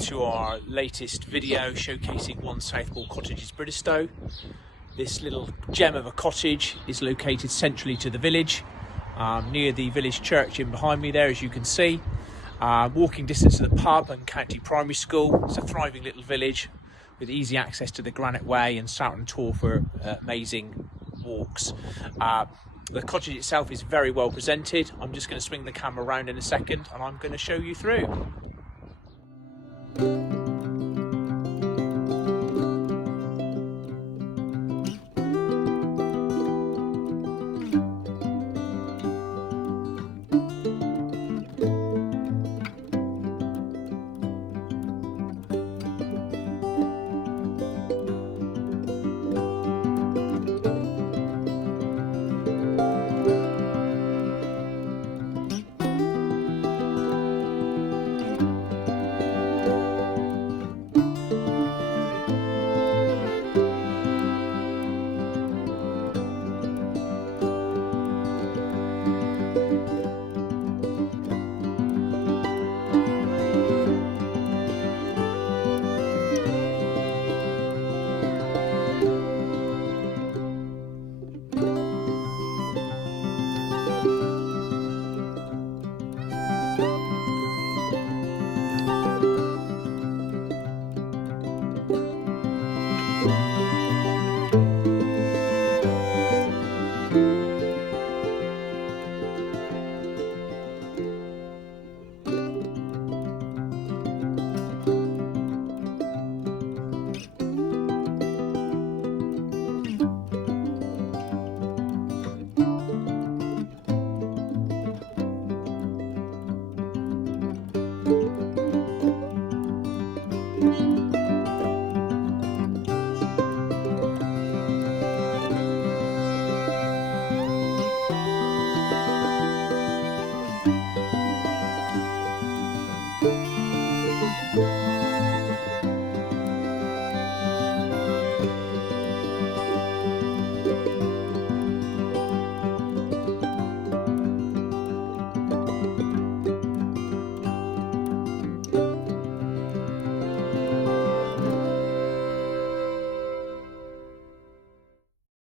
to our latest video showcasing One Southball Cottage's Bridestowe. This little gem of a cottage is located centrally to the village, near the village church in behind me there, as you can see. Walking distance to the pub and county primary school. It's a thriving little village with easy access to the Granite Way and Southern Tor for amazing walks. The cottage itself is very well presented. I'm just going to swing the camera around in a second and I'm going to show you through.